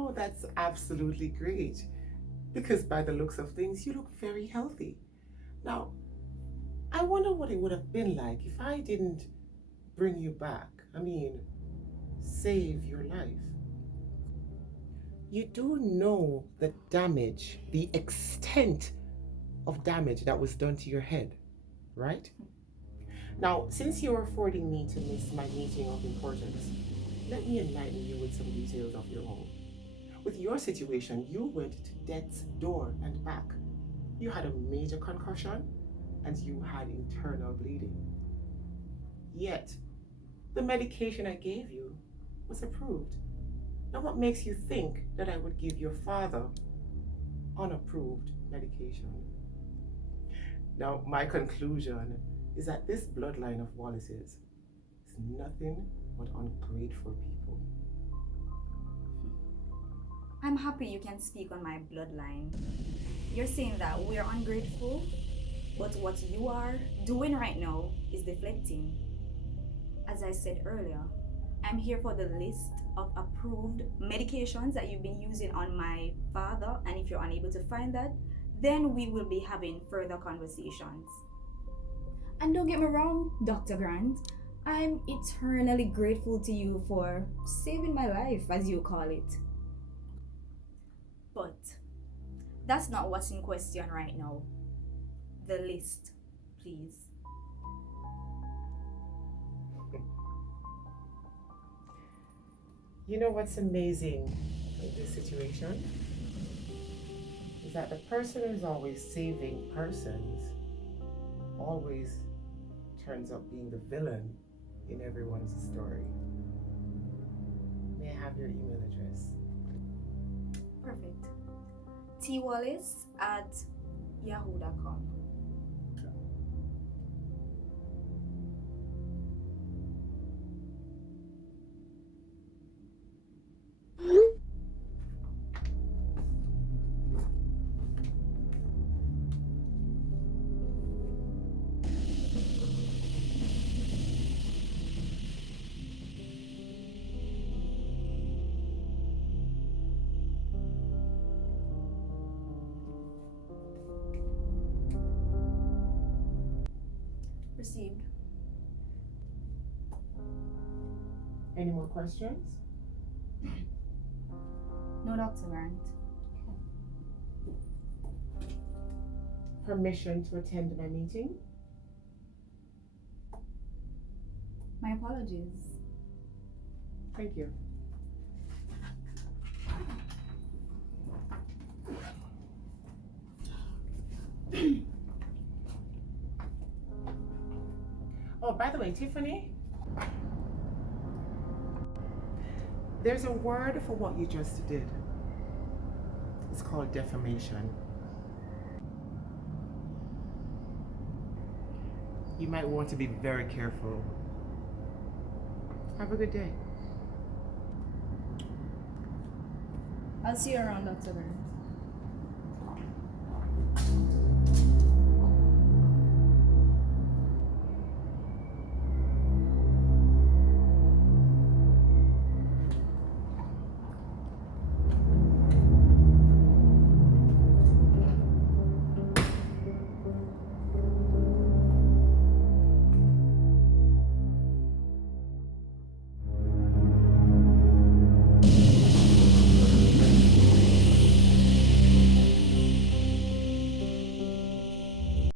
Oh, that's absolutely great. Because by the looks of things, you look very healthy. Now, I wonder what it would have been like if I didn't bring you back. I mean, save your life. You do know the damage, the extent of damage that was done to your head, right? Now, since you're affording me to miss my meeting of importance, let me enlighten you with some details of your own. With your situation, you went to death's door and back. You had a major concussion and you had internal bleeding. Yet, the medication I gave you was approved. Now, what makes you think that I would give your father unapproved medication? Now, my conclusion is that this bloodline of Wallace's is nothing but ungrateful people. I'm happy you can speak on my bloodline. You're saying that we're ungrateful, but what you are doing right now is deflecting. As I said earlier, I'm here for the list of approved medications that you've been using on my father, and if you're unable to find that, then we will be having further conversations. And don't get me wrong, Dr. Grant, I'm eternally grateful to you for saving my life, as you call it. But that's not what's in question right now. The list, please. You know what's amazing in this situation? Is that the person who's always saving persons always turns up being the villain in everyone's story. May I have your email address? Perfect. twallace@yahoo.com. Received. Any more questions? No, Dr. Grant. Permission to attend my meeting? My apologies. Thank you. Oh, by the way, Tiffany, there's a word for what you just did. It's called defamation. You might want to be very careful. Have a good day. I'll see you around, Dr. Grant.